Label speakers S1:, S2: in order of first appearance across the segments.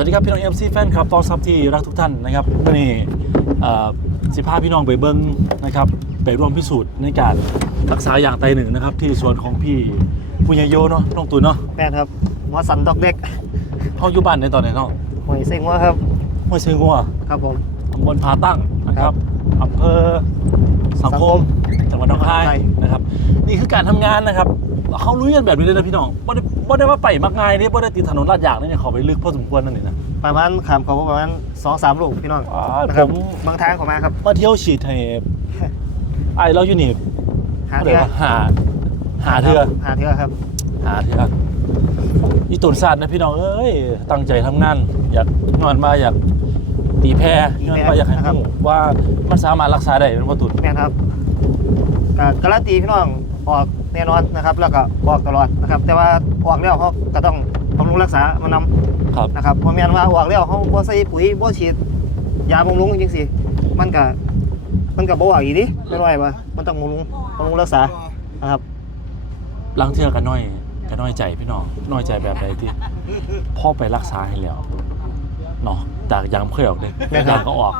S1: วัสดีครับพี่น้องเอฟซีแฟนครับตอนซับที่รักทุกท่านนะครับวันนี้เอ่อสิพาพี่น้องไปเบิ้งนะครับไปร่วมพิสูจน์ในการรักษาอย่างไตหนึ่งนะครับ ที่ส่วนของพี่ปุญญโยเนาะน้องตุนเนาะ
S2: แม่นครับหมอสันดอกเด็ก
S1: ห้องอยู่บ้านในตอนไหนเนาะ
S2: หวยเซ็งว่าครับ
S1: ห้วยเชิงงัว
S2: ครับผม
S1: ตำบลผาตั้งนะครับอำเภอสังคมจังหวัดหนองคาย
S2: ใช่
S1: นะครับ นี่คือการทำงานนะครับ เขารู้กันแบบนี้เลยนะพี่น้องบ่ได้บ่ได้ว่าไปมากง่ายนี่บ่ได้ติดถนนลาดยางนี่เนี่ยเขาไปลึกพอสมควรนั่นนี่นะ
S2: ประมาณขามเขาประมาณสองสามลูกพี่น้อง
S1: อ๋อ
S2: นะครับ
S1: ผม
S2: บางทางเของมาครับ
S1: มาเที่ยวฉีดให้ไอเราอยู่นี่
S2: หาเถื่อ
S1: ว่าหาหาเถื่อ
S2: หาเถื่อครับ
S1: หาเถื่ออีตุนศาสตร์นะพี่น้องเอ้ยตั้งใจทำงานอยากนอนมาอยากตีแพร
S2: ตี
S1: นอน
S2: แพร
S1: มาอยากให้
S2: นะครับ
S1: รู้ว่ามันสามารถรักษาได้เป็นประตุน
S2: แม่นครับ ก็การันตีพี่น้องออกแน่นอนนะครับ แล้วก็บอกตลอดนะครับ แต่ว่าออกแล้วเขาก็ต้องบำรุงรักษามานำ
S1: ครับ
S2: นะครับเพราะแม่นว่าออกแล้วเขาบ่ใส่ปุ๋ยบ่ฉีดยาบำรุงจริงสิมันก็มันก็บ่ออกอีกดิไม่ร้อยว่ามันต้องบำรุงบำรุงรักษานะครับ
S1: ลังเทื่อกันน้อยกันน้อยใจพี่น้องน้อยใจแบบใดที่พ่อไปรักษาให้แล้วเนาะจากยางเคยออกเลย
S2: แม่นครับ
S1: ยางก็ออก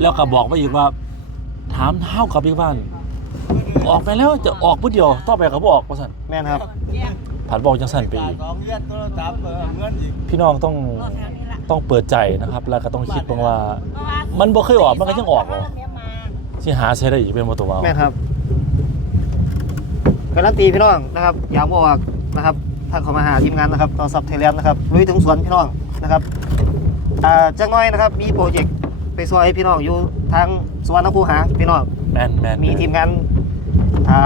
S1: แล้วก็บอกมาอีกว่า ถามเท่ากับพี่บ้าน ออกไปแล้วจะออกผู้เดียวต่อไปเขาบออกว่าสั่น
S2: แม่นครับ
S1: ผัดบอกจังสั่นไปอีก
S3: สองเลือดโทรศัพท์เออเงินอีก
S1: พี่น้องต้องต้องเปิดใจนะครับ แล้วก็ต้องคิดบ้างว่า มันบ่เคยออกมันก็ยังออกเหรอสิหาใช้ได้อีกเป็นบ่ตัวว่า
S2: แม่นครับการันตีพี่น้องนะครับอยากบอกนะครับท่านเข้ามาหาทีมงานนะครับต่อซับไทยแลนด์นะครับลุยถึงสวนพี่น้องนะครับอ่าจังน้อยนะครับมีโปรเจกต์ไปซอยพี่น้องอยู่ทางสวนนคูหาพี่น้อง
S1: แมนแมน
S2: มีทีมงาน อ่า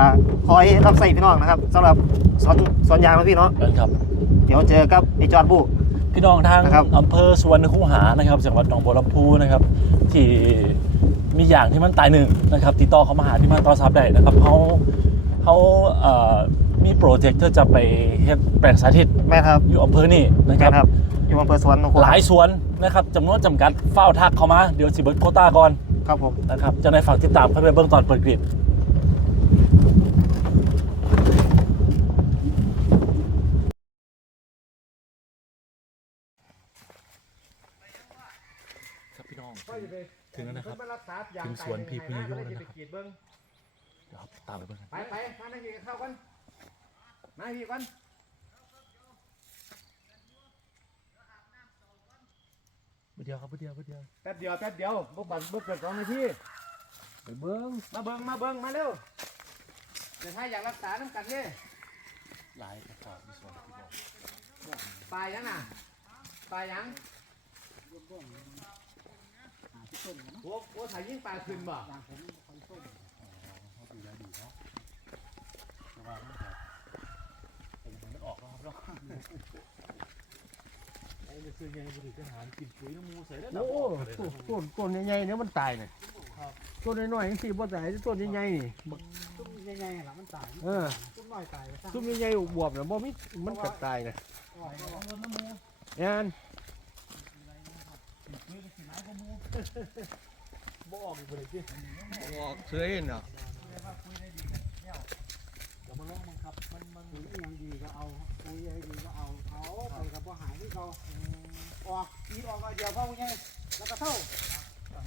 S2: คอยรับใส่พี่น้องนะครับสำหรับสวนสวนยางนะพี่เนาะ
S1: แม่นครับ
S2: เดี๋ยวเจอกับไอจอร์ดบุ
S1: พี่น้องทาง
S2: นะครับ
S1: อำเภอสุวรรณคูหานะครับจังหวัดหนองบัวลำพูนะครับ ที่มีอย่างที่มันตายหนึ่งนะครับ ติดต่อเขามาหาที่มันต่อซับได้นะครับเขาเขาเอ่อมีโปรเจกต์ที่จะไปเฮ็ดแปลงสาธิต
S2: แม่ครับ
S1: อยู่อำเภอนี่นะ
S2: แม่
S1: ครับ
S2: ครับอยู่อำเภอสวนนคู
S1: หลายสวนนะครับจำนวนจำกัดเฝ้าทักเข้ามา เดี๋ยวสิเบิร์โควต้าก่อน
S2: ครับผม
S1: นะครับจะได้ฝากติดตามเข้าไปเบื้องตอนเปิดกริดครับพี่น้อง ถึงแล้วนะครับถึงสวนพี่พุญโยแล้วนะครับเดี๋ยวครับตามไปเบิ่งกัน
S2: ไปไปมานั่งกินข้าวกันมาพี่กัน
S1: เดียวครับเดียวเดียว
S2: แป๊บเดียวแป๊บเดียวบุกบันบุกเกิดสองนาที
S1: ไปเบิ้ง
S2: มาเบิ้งมาเบิ้งมาเร็วเดี๋ยวถ้าอยากรักษาน้ำกันเนี่ย
S1: หลายประกอบมีสวนพี่บอก
S2: ปลายยังน่ะปลายยัง โอ้โหถ่ายยิ่งปลายขึ้นบ่
S1: มันออกแล้วครับเนาะไอ้เนี่ยซื้อไงบุตรจะหารกินปุ๋ยน้ำมูใส่ได้
S3: โอ้ต้นต้นต้นใหญ่ๆเนี่ยมันตายเนี่ยต้นน้อยๆนี่สิบ่ตายต้นใหญ่ๆนี่บัก
S4: ตุ้มใหญ่ๆหลังมันตาย
S3: เออ
S4: ตุ้มน้อยตายไปซะ
S3: ตุ้มใหญ่ๆบวบเนี่ยบ่มีมันกัดตายนะ
S4: ออกออกเงินน้ำมู
S3: งาน
S1: บ่ออกอีกเลยที่
S3: ออกเสยเนาะ
S4: เรามาลองมันครับ มันมันปุ๋ยยังดีก็เอาปุ๋ยยังดีก็เอาเอาไปกับบ่หายที่เขาออกอีออกมาเดียวพ่อไงแล้วก็เท่า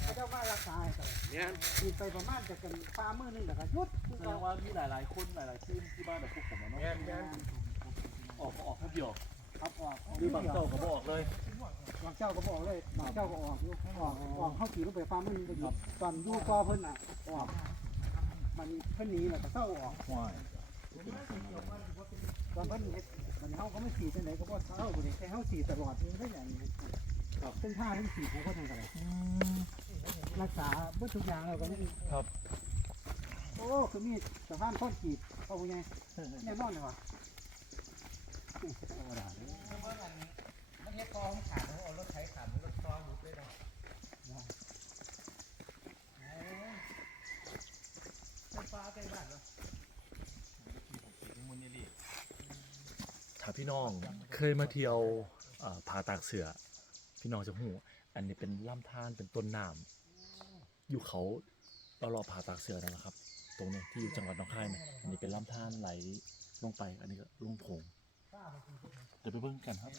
S4: เขาเจ้ามารักษาให้กัน
S3: งาน
S4: อีไปประมาณจะกันฟ้ามือนึงแล้วก็ยุด
S1: แสดงว่ามีหลายๆคนหลายๆทีมที่บ้านแบบพวกผมอะเนาะ
S3: งานงาน
S1: ออกก็ออกแค่เดียว
S4: ครับออก
S1: หรือบางเจ้าก็บ่ออกเลย
S4: บางเจ้าก็บอกเลยบางเจ้าก็ออกอยู่ออกออกเข้าขี่ลงไปฟ้ามือนึงก็หยุดตอนอยู่ก็เพิ่นอะออกมันเพิ่นหนีแล้วก็เท่าออก
S1: ว้าย
S4: ตอนเพิ่นเฮ็ดมันเฮาก็ไม่สีจังไดก็บ่เฮาบ่ได้แค่เฮาสีตลอดนี่ได้อย่างนี้ครับเส้นท่าทั้งสีของเขาทางกันเลยรักษาเบ่ทุกอย่างแล้วก็นี่
S1: ครับ
S4: โอ้คือมีสะพานพ้นกีบเอาไงแน่นอนเลยว่ะ
S2: มัน เฮ็ดคอของขาดเอารถไถขาดรถคอหลุดเลยเนาะ
S1: ถ้าพี่น้องเคยมาเที่ยวผาตากเสือ พี่น้องจะหูอันนี้เป็นลำธารเป็นต้นน้ำอยู่เขาเรารอบผาตากเสือนั่นแหละครับ ตรงนี้ที่อยู่จังหวัดหนองคายนี่อันนี้เป็นลำธารไหลลงไป อันนี้ก็ลุ่งโถง เดี๋ยวไปเบิ่งกันครับ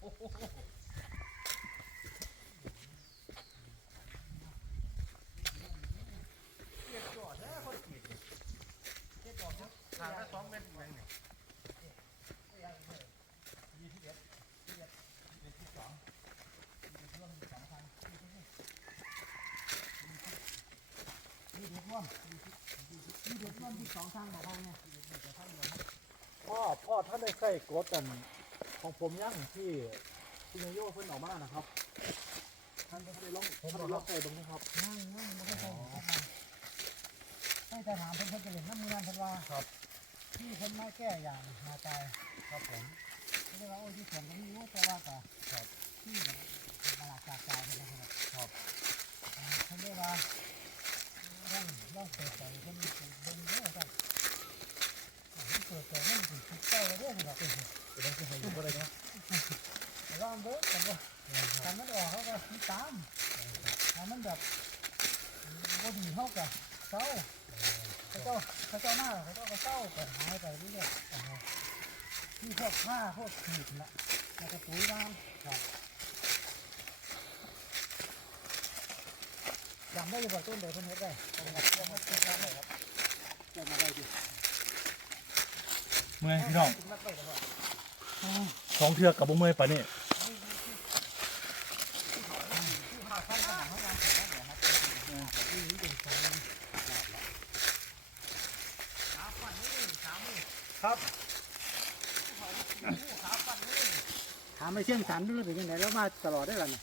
S1: โอ้โห
S4: มันที่สองทางบอกเขาไง
S1: พ่อพ่อท่านได้ใส่กดอันของผมยังที่คุณโยเพิ่นออกมานะครับ ท่านได้ลองผมได้ลองใส่ตรงนี้ครับ
S4: นั่งนั่งมันก็ใช่ให้แต่ถามเพิ่นเพิ่นจะเห็นน้ำมือนั่นเพิ่นว่า
S1: ครับ
S4: ที่เพิ่นไม่แก้อย่างหาตายครับผมไม่ได้ว่าโอ้ยที่สวนตรงนี้รู้แต่ว่าก็ครับที่แบบมาหลักจากใจนะครับครับอ่าเพิ่นได้ว่า ร่องร่องเปิดใจเพิ่นเพิ่นเบิ่งเด้อครับอ่าเปิดใจมันถึงคิดใจเด้อเพิ่อกเพิ่น
S1: เป็นยังไงอยู่บ่ได้เนาะ
S4: ลองเบิ่งกันว่าถ้ามันออกเขาก็ติดตามถ้ามันแบบบดีเขาก็เศร้าเขาเจ้าเขาเจ้าหน้าเขาเจ้าก็เศร้าก็หายไปเรื่อยๆนะที่พวกผ้าพวกขีดละแล้วก็ปุ๋ยน้ำครับ จำได้อยู่บ่ต้นเดียวเพิ่นเฮ็ดได้ผมอยากเชื่อว่าเฮ็ดได้ครับจำมาได้ดิ
S1: เมื่อยพี่น้อง
S4: มัดไว้แล้วว่า
S1: สองเทือกกับบ่เมื่อยปานนี้
S4: ถามไม่เชื่องสันด้วยเป็นยังไงแล้วมาตลอดได้หรอเนี่ย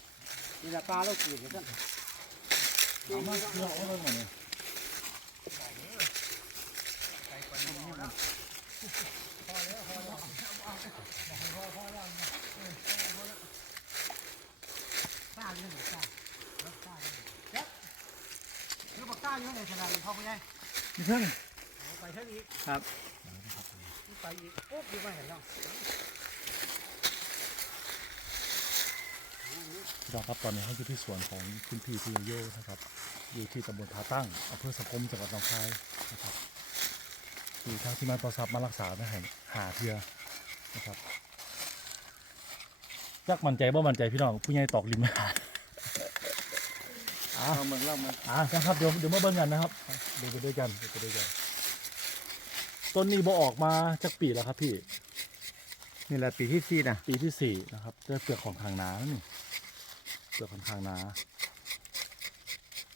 S4: มีแต่ปลาเราขีดอยู่กัน
S1: เอามาเทือเอาเบิ่งมาเนี่ย
S4: กล้าอยู่ไหนกล้าแล้วกล้าอยู่ไหนเจ๊เดี๋ยวบอกกล้าอยู่ไหนขนาดนี้เขาไปไง
S1: นี่เพิ่ง
S4: ไปเท่านี้
S1: ครับ
S4: ไปอีกปุ๊บอยู่ไม่เห็นแล้ว
S1: พี่น้องครับตอนนี้เราอยู่ที่สวนของคุณพี่พี่โยนะครับ อยู่ที่ตำบลผาตั้งอำเภอสังคมจังหวัดหนองคายนะครับอยู่ทางที่มาต่อทรัพย์มารักษานะฮะหาเทือนะครับจักมั่นใจบ่มั่นใจพี่น้องผู้ใหญ่ตอกริมไม่หาอ่า
S3: เอาเมืองเล่ามา
S1: อ่านะครับเดี๋ยวเดี๋ยวมาเบิ่งกันนะครับดูไปด้วยกันดูไปด้วยกันต้นนี้บ่ออกมาจากปีแล้วครับพี่
S3: นี่แหละปีที่สี่นะ
S1: ปีที่สี่นะครับเจอเปลือกของทางหนาแล้วนี่ เปลือกค่อนข้างหนา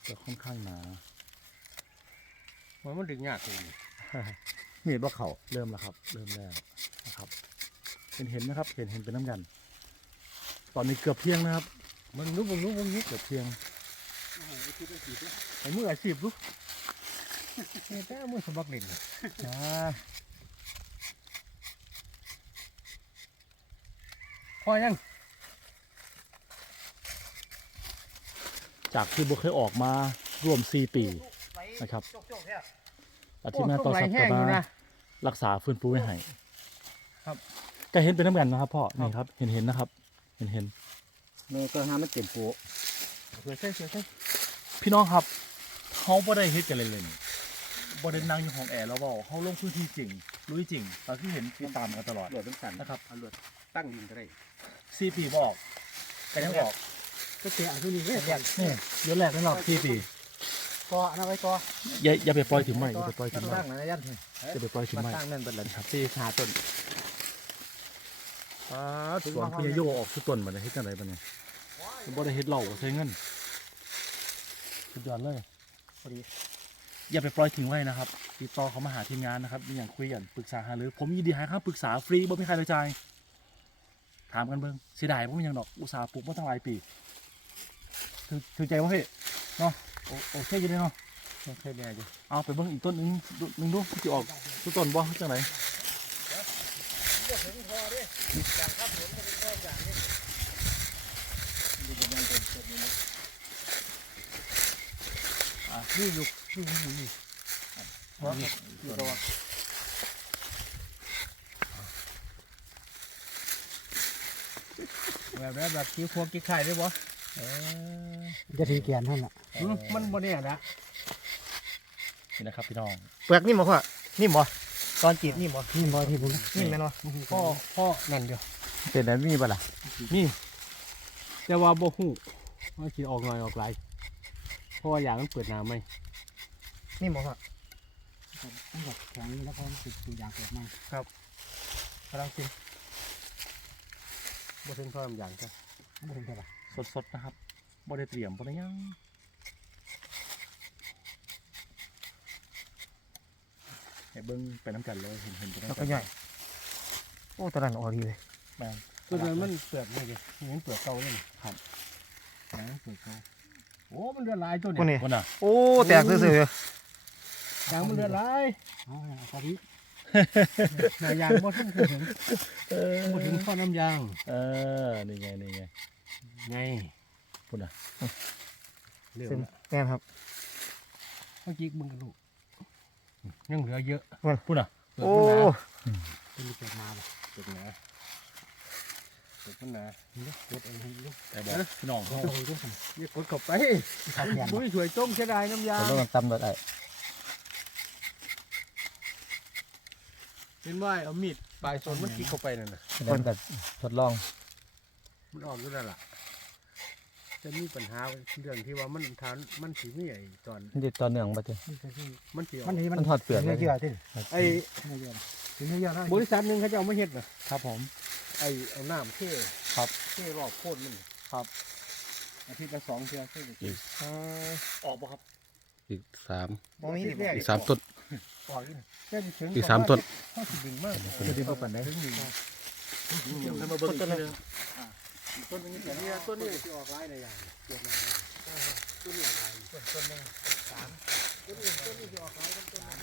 S1: เปลือกค่อนข้างหนา
S3: มันมันดึงยากเลย
S1: นี่ว่าเขาเริ่มแล้วครับ เริ่มแล้วนะครับเห็นเห็นนะครับ เห็นเห็นเป็นน้ำกัน ตอนนี้เกือบเที่ยงนะครับ
S3: มันรู้มันรู้มันรู้
S1: เกือบเที่ยง
S3: ไอ้มืออาชีพรู้นี่แต่มือสมัครเล่นน่ะอ่าพอยัง
S1: จากที่บุเคยออกมาร่วม 4 ปีนะครับ
S4: โจกๆเนี่ย
S1: อาทิตย์หน้าต่อสัป
S3: โไหลแห้ง
S1: ดา
S3: อยู่
S1: ห์
S3: นะ
S1: รักษาฟื้นฟูให้ให้
S3: ครับ
S1: ก็เห็นเป็นน้ำกันนะครับพ่อนี่ครับ เห็นเห็นนะครับ เห็นเห็น
S3: เมื่อก็หามันเต็มปูเสือใช่เสือใช่
S1: พี่น้องครับเขาบ่ได้เฮ็ดกันเล่นๆบ่ได้นั่งอยู่ห้องแอร์แล้วเว้าเขาลงพื้นที่จริงลุยจริงเราที่เห็นติดตามกันตลอด
S3: หลวดเป็นสัน
S1: นะครับ
S3: เอาหลวดตั้งยิงก็ได้
S1: ซีปีบอกกันยังบอก
S4: ก็เสียทุนี่เนี่ย
S1: นี่เดี๋ยวแรกนั่นหรอกซีปี
S4: กอนะไว้กอ
S1: อย่าอย่าไปปล่อยถึงไม่อย่าไปปล่อยถึงไม่
S3: ตั้งนะยัน
S1: อย่าไปปล่อยถึง
S3: มา
S1: ไม่
S3: ตั้งนั่นเป็นหลังครับที่หาต้น
S1: อ่าสวนพญาโยออกสุดต้นมาได้เฮ็ดจังไดบัดนี้บ่ได้เฮ็ดเหล้าใช้เงินสุดยอดเลยพอดีอย่าไปปล่อยทิ้งไว้นะครับติดต่อเขามาหาทีมงานนะครับมีอย่างคุยกันปรึกษาหารือผมยินดีให้คำปรึกษาฟรีบ่มีค่าใช้จ่ายถามกันเบิ่งเสียดายบ่มีหยังดอกอุตส่าห์ปลูกมาตั้งหลายปี ถือถือใจบ่พี่เนาะโอโอเคอยู่เด้เนาะ
S3: ไม่ใช่แน่จ้ะ
S1: เอาไปเบิ่งอีกต้นหนึงดูหนึงดูสิออกทุกต้นบ่จังไดอะนี่อยู่นี่อยู่นี่อะนี่อยู่ตัว
S3: แบบแบบแบบคิ้วพวงกี่ไข่ได้บ่เออ
S4: จะถือแกนท่านละ
S3: อืมมันบ่เนี่ยนะ
S1: นี่นะครับพี่น้อง
S2: เปลือกนี่มบ่พ่อนี่มบ่ตอนจีบนี่มบ่
S4: นี่บอที่ผม
S2: นี่แม่นบ่
S3: พ่อพ่อนั่นเดียว
S1: เป็นนั้นมีบ่ล่ะ
S3: นี่แต่ว่าบ่ฮู้ว่าสิออกหน่อยออกหลายเพราะว่าอย่างมันเปิดน้ำไหม
S2: นี่มบ่พ่อ
S4: ต้องแบบแข็งแล้วก็ติดตัวอย่างเกิดมา
S3: กำลังกินบ่ถึงความอย่างจ้ะ
S4: ไม่ถึงเท่าไหร่
S1: สดๆนะครับบ่ได้เตรียมบ่ได้หยังให้เบิ้งไปน้ำกันเลยเห็นเห็นไป
S2: แล้ว
S1: น้ำกั
S2: ก็
S1: น
S2: ใหญ่โอ้ตะนันออกดีเลย
S1: แม่น
S3: ตัวเดินมันเปลือกเลยดิเห็นเปลือกเก่าเลยนี่
S1: ครับ
S3: นะเปลือกเก่าโอ้มันเลือดลายตัว
S2: พวก
S3: นี้
S2: นี้
S1: คนน่ะ
S2: โอ้แตกซื่อๆเลย
S3: ยางมันเลือดลาย
S4: เอาเอาพอดี
S3: หนายางบ่ถึงถึง
S1: เออ
S3: บ่ถึงข้อน้ำยาง
S1: เออนี่ไงนี่ไง
S3: ไง
S1: คุณน่ะ
S3: เรื่อง
S2: เต็ม
S3: ละ
S2: แน่นครับ
S3: เมื่อกี้มึงกระดูกยังเหลือเยอะ
S1: คุณน่ะ
S3: เปลือก
S2: โอ้
S3: มันหนา
S4: เป็นเกิดมาบ่
S3: เปลือกหนาเปลือกมันหนานี่กดเอะไรลูก
S1: แต่บอกพี่น้องเขา
S4: เอาไปด้วยกัน
S3: นี่กดเข้าไป
S4: ข้าวแกง
S3: บุ้ยสวยต้มเสียดายน้ำยาง
S2: เราต้องตำรวจไอ้
S3: เห็นว่าเอามีดปลายสนมันกินเข้าไปนั่นน่ะ
S2: คนกับทดลอง
S3: มันออกอยู่แล้วล่ะ จะมีปัญหาเรื่องที่ว่ามันทานมันสีมีไอ้ตอน
S2: มันจะต่อเนื่องมาจ้ะ
S3: มันสีออ
S4: มัน
S3: ก
S4: นี่มัน
S2: มันทอดเปลือก
S4: เนื้อเยื่อที่
S3: ไอ้
S4: เนื้อเยื่อถึงเนื้อเยื่อได้
S3: บริษัทหนึ่งเขาจะเอามาเฮ็ดน่ะ
S1: ครับผม
S3: ไอ้เอาน้ำเท่
S1: ครับ
S3: เท่รอบโคตรมัน
S1: ครับ
S3: อาทิตย์ละสองเทื่อเท่เลย
S2: อีก
S1: เอ่อออกบ่ครับ
S2: อีกสาม
S3: มองนี้แรก
S2: อีกสามต้น
S3: ออกอีกแค่จะถึง
S2: อีกสามต้น
S3: ข้อสิบดึงมาก
S2: จะดึงเข้าไปได้
S3: ถึงหนึ่ง
S1: เดี๋ยวให้มาเบิ้งอีกทีนึง
S3: ต้นนี้เนี่ยต้นนี้จะออกลายในอย่างเกิดมาต้นนี้ออกลายต้นต้นนึงสามต้นนี้ต้นนี้จะออกลายต้นต้นนี้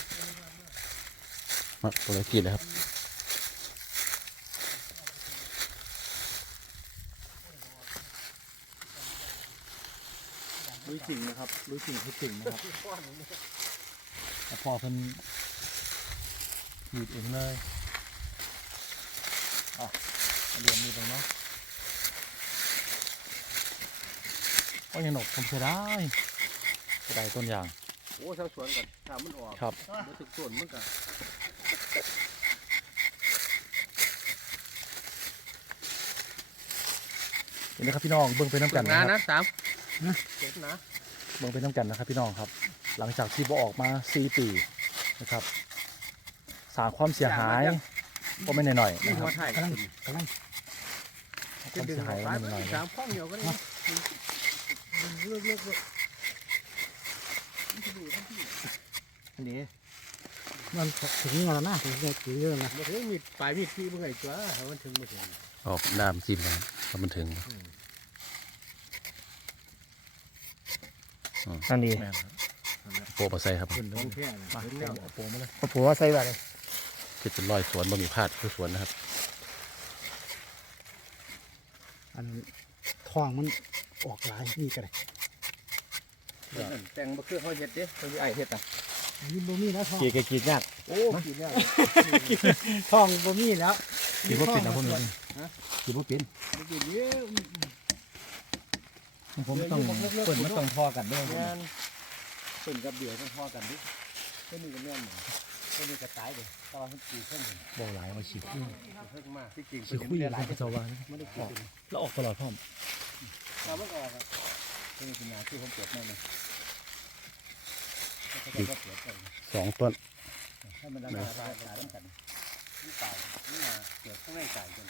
S2: มาตัวละกี่เลยครับ
S1: รู้จริงนะครับรู้จริงคือจริงนะครับแต่พอเพิ่นหยุดเองเลยอะเอาเรียนมีตรงเนาะ ก็ยังหนกผมเสียได้เสียดายต้นยาง
S3: โอ้ชาวสวนกันถ้ามันออก
S1: ครับ
S3: มันถึงต้นมันก็
S1: เห็นไหมครับพี่น้องเบิ่งไปน้ำกัน
S3: นะ
S1: นะครับ
S3: นะสามเจ็ดนะ
S1: เบิ่งไปน้ำกันนะครับพี่น้องครับ หลังจากที่บ่ออกมา4ปีนะครับสร้างความเสียหายก็ไม่หน่อยๆ
S3: นี่
S1: นะค
S3: หั
S1: รั
S3: ว
S1: บ
S3: ไทย
S4: กำลังกำลัง
S1: ความเสียหายก็ไม่หน่อยๆ
S3: สา
S1: นะ
S3: มข้องเดียวกันนะ เลือกเลือกเลือก
S2: อันนี้
S4: มันถึงเงินแล้วนะถึงเงินถึงเงินแล้ว
S3: มาถึงมีดปลายมีดที่มันไงตัวให้มันถึงมาถึง
S2: ออกน้ำจิ้มกันพอมันถึง
S5: นั่นดี
S1: แม่นครับ
S2: โปะมาใส่ครับ
S1: ขึ้น
S3: ข
S1: แล้
S3: อ
S1: ว
S3: งแท้นะ
S1: มา
S3: ถึง
S1: เดี๋
S3: แล้
S1: ยววเอาโปรงมาเลย
S5: เอาผัวใส่บาเลย
S2: คิดเป็นร้อยสวนบ่มีพลาดคือสวนนะครับ
S4: อัน ท้องมันออกหลายนี่ก็ได้
S3: แต่งมาคือเขาเห็ดเด้เขาจะไอเห็ดอะ
S4: ยินบ่มีแล้วท้อง
S5: กีกกีดยาก
S3: โอ้กินเนี่ย
S4: ท้องบ่มีแล้ว
S1: คิดว่าปิดนะพวกนี้คิดว่าปิด
S3: กินเยอะ
S1: ผมต้องเปิดมันต้องพอกันด้วย
S3: งานเป็นกับเดี่ยวต้องพอกันดิก็มีกันแน่นก็ มีกระต่ายเลยตอนที่กี่เพิ่ม
S1: บ่หลายมาฉีดคุย
S3: เพิ่มมากที่จริง
S1: ฉีดคุยกับพระเจ้าว่านะ
S3: ไม่ได้กิน
S1: แล้วออกตลอดพร้อม
S3: เราไม่ออกอะนี่เป็นงานที่ผมเก็บแน่เลยก็จะเก็บไป
S2: สองต้น
S3: ให้มันได้มาตายตายต้องกันนี่ตายนี่มาเกิดข้างในตายกัน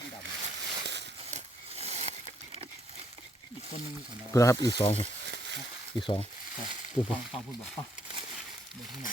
S3: มันดำ
S1: อีกคนนึงของเรา
S2: คุณนะครับอีกสองอีกสองตัว
S1: ฟังฟังพูดบอกป่ะเดี๋ยวข้างหน้า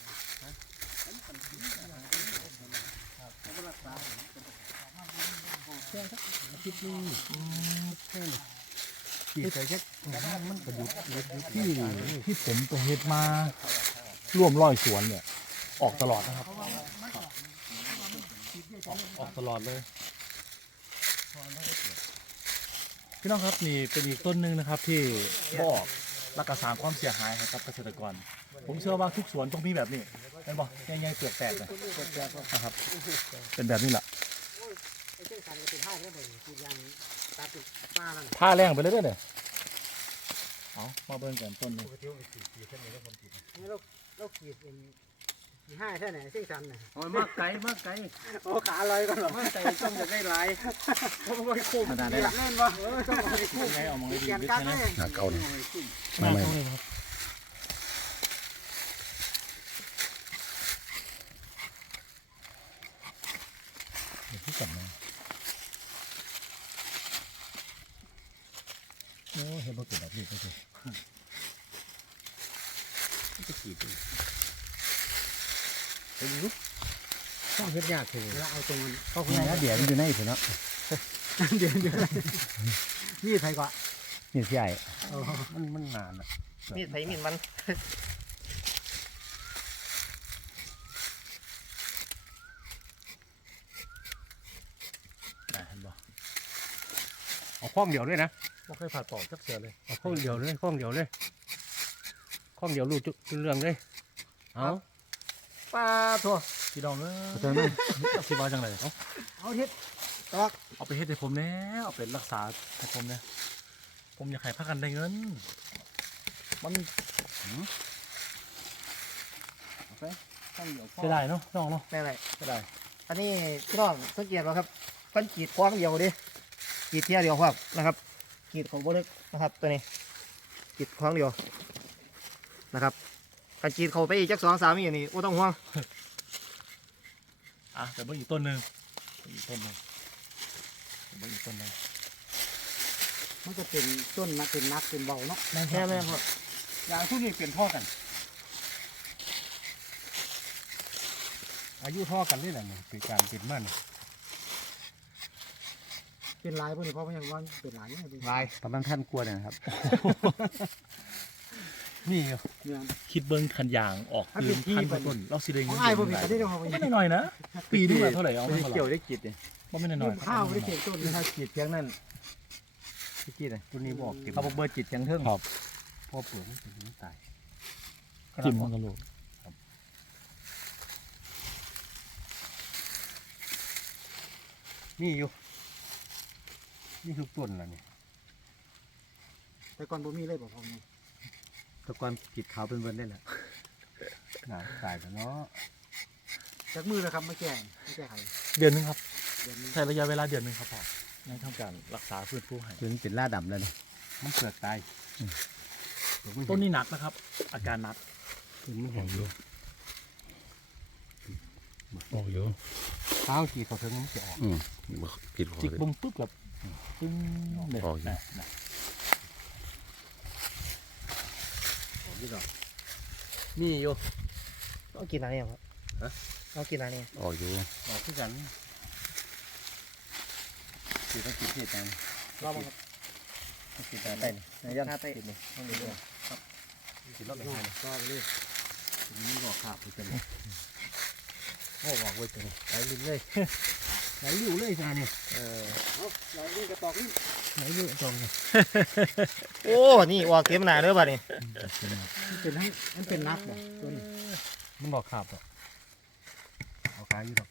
S1: ขีดใส่แค่มันกระดุดที่ที่ผมไปเฮ็ดมาร่วมร้อยสวนเนี่ย ออกตลอดนะครับ ออกตลอดเลยพี่น้องครับนี่เป็นอีกต้นหนึ่งนะครับ ที่บอกและกระสาความเสียหายให้กับเกษตรกร ผมเชื่อว่าทุกสวนต้องมีแบบนี้เห็นบอกใหญ่ๆเปลือกแตกเลยนะครับ เป็นแบบนี้แหละ ท่าแรงไปเลยเด้อเนี่ยเอามาเบิ่งกันต้นหนึง
S4: เราขีดเป็นห้าแค่ไหนซิ่งซันน่ะ
S3: โอ้ยมากไกลมากไกล
S4: โอ้ขาลอยก่อนเหรอ
S3: มากไกลต้องจะได้หลายเพราะว่าคุ้ม
S2: ขนาด
S4: เรี
S2: นี้
S4: ย
S2: ละ
S4: กเล่นบ่เออต้องไปคู่
S1: ไงเอามองเลยดี
S4: เกียน
S1: ลึก
S4: กัน
S1: ใช่
S4: เล
S1: ไหม
S4: ย
S2: หาเก่าเนี่ย
S1: มา
S2: ไม่
S1: ตรงนี้ครับเดี๋ยวพี่กลับมาโอ้เห็นบ่เกิดแบบนี้ก็คือจะขีดเลยเป็นยุบต้อง เฮ็ดยากเลย
S4: แล้วเอาตรงมัน
S2: ก็คุณนะเดี๋ยวมันอยู่ในสิเนาะ
S4: เดี๋ยวเดี๋ยวนี่ไทยกว่า
S2: นี่พี่ใหญ่
S3: มันมันนานอะ
S2: มีดไผมีดมัน
S1: ได้เห็นบ่
S3: เอาข้องเดียวด้วยนะ
S1: บ่เคยผ่าปอกจักเสือเลย
S3: เอาข้องเดียวเลยข้องเดียวเลยข้องเดียวรู้จุเรื่องเลยเอา
S2: ปลาทั่ว
S1: พี่น้องเอ้ย
S2: เจอไหม
S1: เอาสิว่าจังไดเอ้า
S4: เอาทิศตอก
S1: เอาไปเฮ็ดให้ผมแหน่เอาไปรักษาให้ผมแหน่ผมอยากให้พักกันได้เงิน มัน
S3: ข้องเดียว
S1: เสียดายเนาะน้องเนาะ
S2: แม่ไร
S1: เสียดาย
S2: อันนี้พี่น้องสังเกตว่าครับมันขีดคว้างเดียวดิขีดเที่ยวเดียวครับนะครับขีดของบลึกนะครับตัวนี้ขีดคว้างเดียวนะครับการขีดเขาไปอีกจักสองสามอย่างนี้โอ้ต้องห่วง
S1: อะแต่เบิ่งอีกต้นหนึงเบิ่งอีกต้นหนึงเบิ่งอีกต้นหนึง
S4: มันก็เป็นต้นนักเป็นนักเป็นเบาเนาะ
S2: แม่แม่แม่ครับ
S3: อย่างทุกนี้เปลี่ยนท่อกัน อายุท่อกันนี่แหละเนี่ยเป็นการเป็นมัน
S4: เป็นลายพวกนี้เพราะมันยังวันเป็นลายเนี่ยเป็น
S3: ลาย
S2: ประมาณท่านกลัวนะครับ
S3: นี่
S4: เนี่ย
S1: คิดเบิ่งคันยางออก
S4: ถ้า
S1: คื
S4: เป็นนที่
S1: พันก
S4: เป็
S1: ว่านต้นเราสิได้
S4: ข
S1: เงิ
S4: อง
S1: น
S4: ไอ้พวกนี้
S1: เดื
S4: ก็
S1: อน
S4: ได้
S1: ละ
S4: ของมัน
S1: ไม่ได้หน่อยนะ ปีนึงละเท่าไหร่เอา
S3: ไม่
S1: ไม่
S3: เกี่ยว
S1: เท่าไหร่
S3: ได้กิดเนี่ย
S1: บ่ไม่ได้หน่อย
S4: ข้าวไม่ได้เก็บต้น
S3: นี่ถ้ากิดเพียงนั้นที่กิดเลยตัวนี้บอกเก็บ
S2: เขาบอกเบอร์จิตยังเทิง
S1: ครับ
S3: พอเปลือกมันถึงมันตาย
S1: จิ้มมันกระโหลก
S3: นี่อยู่ นี่คือต้นแล้วเนี่ย
S4: แต่ก่อนบ่มีเลยบอกผมนี่
S2: ตะกอนจิตขาวเป็นเบอร์ได้แหละ
S3: หนาตายแล้วเนาะ
S4: จากมือนะครับไม่แก่ไม่แก้ไข
S1: เดือนหนึงครับ
S4: เดี๋ยวนี้
S1: ใช้ระยะเวลาเดือนหนึงครับพ่อในทำการรักษาฟื้นฟูให้
S2: เป็นเป็นล่าดำแล้วเนี่ย
S3: มันเปลือกตาย
S1: ต้นนี้หนักนะครับ อาการหนัก
S3: มันเห็นอยู่
S5: โอ้ย
S3: เท้าขีดเขาถึงมันจะออก
S5: อืมบ่ผิดพอ
S1: จิก
S5: เลย
S1: บุ้งปุ๊บแบบปึ้งเนี่ย
S5: ออกอยู่
S1: นะนะ
S3: นี่อยู่
S2: เอากินอะไรครับ
S3: ฮะ
S2: เอากินอะไร
S5: ออกอยู่
S3: ออกที่กันขีดต้องขีดที่กัน
S2: รอบครับ
S3: ขีดแต่
S2: เต้นในย่านเต้น
S3: ขีดรอบไปให้เลยก็เลยมันบอกขาดไปเป็นโอ้บอกไว้เป็นไหลลิ้นเลย ไหลลิ้วเลยจ้าเนี่ย
S2: เออ
S4: เอาเรานี่กระตอกนี่
S3: ไหลลิ้วตรงเลย
S2: โอ้นี่ว่าเก็บหนาเด้อบัดนี้
S4: มันเป็นให้มันเป็นนักบ่ตัวนี้
S3: มันบอกขาดอะเอาขายอยู่ดอก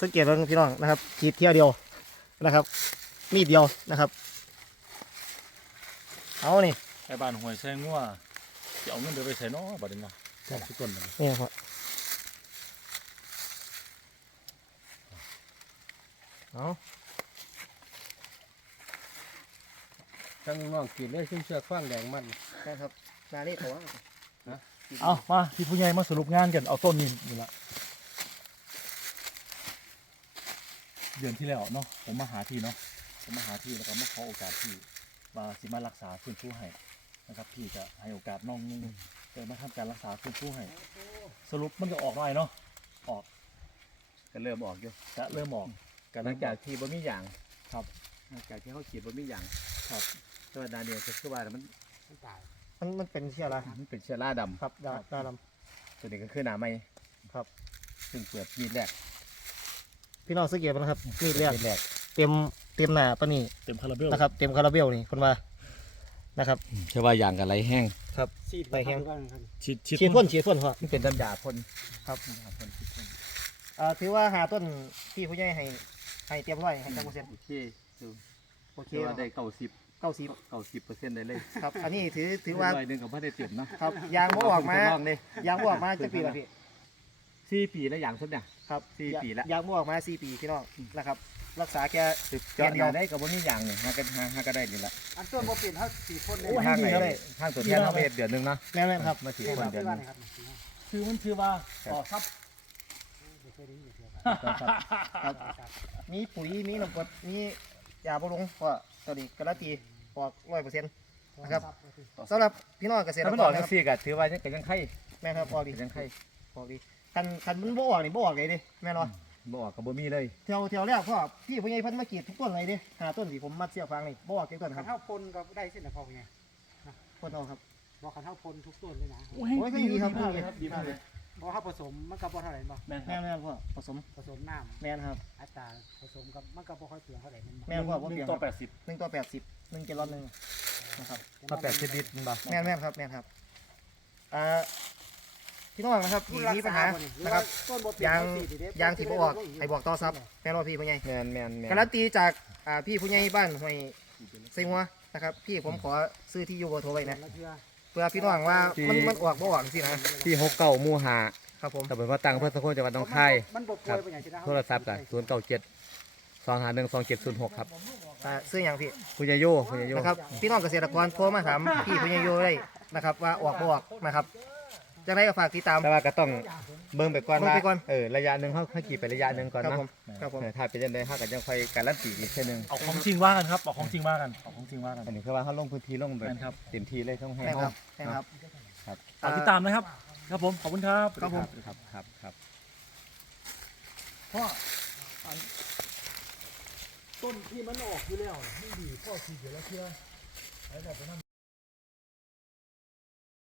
S2: สังเกตว่าพี่น้องนะครับขีดเที่ยวเดียวนะครับ มีดเดียวนะครับเอานี่
S1: ไอ้บ้านหวยแซงงัวจะเอาเงินเดือนไปใส่เนาะบัดนี้เนาะทุกต้นบัดนี้
S2: นี่ครับ เอา
S3: ทั้งน้องขีดเลยซึ่งเชือกฟางแดงมัน
S2: นะครับนานี่ตัว
S1: เอามาพี่ผู้ใหญ่มาสรุปงานกันเอาต้นนี้นี่ละเดือนที่แล้วเนาะผมมาหาที่เนาะผมมาหาที่แล้วก็มาขอโอกาสพี่ว่าสิมารักษาฟื้นฟูให้นะครับพี่จะให้โอกาสน้องนึงเดินมาทำการรักษาฟื้นฟูให้สรุปมันก็ออกหน่อยเนาะออก
S3: ก็เริ่มออกอยู่
S1: จะเริ่มออก
S3: หลังจากที่บ่มีอย่าง
S1: ครับ
S3: หลังจากที่เขาขีดบ่มีอย่าง
S1: ครับ
S3: ตัวดาเนียลก็คือว่ามัน
S4: มันตาย
S2: มันมันเป็นเชี่ยอะไร
S3: มันเป็นเชื้อราดำ
S2: ครับดาดาด
S3: ตัวนี้ก็คือหนาไม้
S2: ครับ
S3: ซึ่งเปิดมีดแรกำ
S2: พี่น้องสังเกตบ้นะครับมีดแรก
S3: มีดแรก
S2: เต็มเต็มหนาปะนี่
S1: เต็มคาราเบล
S2: นะครับ เต็มคาราเบลนี่คนว่านะครับ
S5: ใช่ว่าอย่างกับไรแห้ง
S4: ซีด
S2: ไปแห้ง
S4: บ้านครับ
S1: ฉีด
S2: ฉีดพ่นฉีดพ่นพ่อ
S3: มันเป็นน้ำยาพ่น
S2: ครับ
S3: น้ำยาพ่นฉีดพ่น
S2: อ่าถือว่าหาต้นพี่ผู้ใหญ่ให้ ให้เตรียมร้อยให้จังเปอร์เซ็นต์
S3: โอเคดู
S2: โอเค
S3: คือว่าได้เก้าสิบ
S2: เก้าสิบ
S3: เก้าสิบเปอร์เซ็นต์ได้เลย
S2: ครับ อันนี้ถือถือว่า
S3: ร้อยหนึ่งกับพ่อได้เต็มนะครับ
S2: ยางบ่ออกมา
S3: ลองเลย
S2: ยางบ่ออกมาจะปีละพี่
S6: สี่ปีแล้วอย่างสุดเนี่ย
S2: ครับ
S6: สี่ปีละ
S2: ยางบ่ออกมาสี่ปีพี่น้องนะครับ รักษาแค่
S6: เจาะเดียวได้กับว่านี่อย่างเนี่ยห้าก็ห้าห้าก็ได้นี่ละ
S4: อันต้นบ่เปลี่ยนเฮาสี่คนเลย
S6: ทางไหนทางตัวแทนเขาไปเฮ็ดเดือนหนึงเนาะ
S2: แม่นๆครับ
S6: มาสี่
S4: สี่
S6: ค
S4: คนน
S6: เดือนหนึง
S4: ครับ
S1: คือมันคือว่าต่อซับ
S4: บ่ เคยได้ยินเดียว
S2: ครับมีปุ๋ยมีน้ำกรดมียาบำรุงก็ตัวนี้การันตีออกร้อยเปอร์เซ็นต์นะครับสำหรับพี่น้องเกษตร
S6: ถ้ามัน
S2: ก
S6: ออ
S2: ร
S6: ก
S2: นะ
S6: จั
S2: ค
S6: ง
S2: รับ
S6: ซี่ก็ถือว่ายังก็ยังไข่
S2: แม่นครับออกดี
S6: ยังไข่
S2: ออกดีคันคันมันบ่ออกนี่บ่ออกเลยดิแม่นบ่
S6: บ่ออกก็บ่มีเลย
S2: เที่ยวเที่ยวแรกพ่อพี่ผู้ใหญ่เพิ่นมากรีดทุกต้นเลยดิหาต้นที่ผมมัดเสียฟางนี่บ่ออกเกี่ยวต้นค
S4: คั
S2: รั
S4: น
S2: บ
S4: เฮาพลก็ได้เสินะพ่อไง
S2: ต้นเอาครับ
S4: บ่คันเฮาพลทุกต้นเลยนะ
S2: โอ้ยดีครับ
S1: มากเลยครับดีมากเลย
S4: บ่เฮาผสมมันก็บ่เท่าไหร่บ่
S1: แม่นค
S2: แม่
S1: รับ
S2: นแม่นพ่อผสม
S4: ผสมน้ำ
S2: แม่นครับ
S4: อัตราผสมกับมันก็บ่ค่อยเปลืองเท่าไหร่มัน
S2: แม่นพ่อบ่
S1: ห
S2: เปลี่
S1: นึ่
S2: ยน
S1: งต่อแปดสิบ
S2: หนึ่งต่อแปดสิบหนึ่งเจลอนหนึ่งนะครับ
S6: ถ้าแปดสิบลิตรมันบ่
S2: แม่นแม่นครับแม่นครับอ่าพี่น้องนะครับที่มีปัญหานะครับ
S4: ต้นบ่เปลี่ยน
S2: ยาง
S4: เท่สี่เด้
S2: ยางที่บ่ออกให้บอกต่อซับแม่นบ่พี่ผู้ใหญ่
S6: แม่นแม่นแม่น
S2: การันตีจากอ่าพี่ผู้ใหญ่บ้านห้วยไซงัวนะครับ พี่ผมขอซื้อที่อยู่เบอร์โทรไว้นะ
S4: แล้วเทื่อ
S2: เพื่อพี่น้องว่ามันมันออกบ่ออกสินะ
S6: ที่หกเก้าหมู่ห้า
S2: ครับผม
S6: ตำบลว่าตังอำเพื่อสังคมจังหวัดหนองคาย
S4: มันบ่ป่วยเป็นหยังสินะ
S6: โทรศัพท์กันศูนย์เก้าเจ็ดสองหาหนึ่งสองเจ็ดศูนย์หกครับ
S2: อ่าซื้ออย่างพี่
S6: คุณยายโยคุณยายโย
S2: นะครับพี่น้องเกษตรกรโทรมาถามพี่ผู้ใหญ่โยได้นะครับ ว่าออกบ่ออกนะครับ จังไดก็ฝากติดตาม
S6: แต่ว่าก็ต้องเบิ่งไปก่อน
S2: เบิ่ง
S6: ว่า
S2: ไปก่อน
S6: เออระยะหนึ่งเขาเขาขี่ไประยะหนึ่งก่อน
S2: ครับ
S6: เนาะ
S2: ผมครับผม
S6: เออถ้าเป็นยังไงเขาก็ยังค่อยการันตีอีกแค่นึง
S1: เอาของจริงว่ากันครับเอาของจริงว่ากันเอาของจริงว่ากัน
S6: อันนี้คือว่าเขาลงพื้นที่ลงแบบ
S1: แม่นครับ
S6: เต็มที่เลยต้องให้
S2: แม่น
S6: เขา
S2: ครับแม่นครับ
S6: ครับ
S1: ฝากติดตามนะครับ ครับผมขอบคุณครับ
S2: ครับผม
S6: ครับครับครับ
S1: พ่ออันต้นที่มันออกอยู่แล้วนี่ดีพ่อทีเดียวแล้วเชื่อแล้วแต่ไปนั่น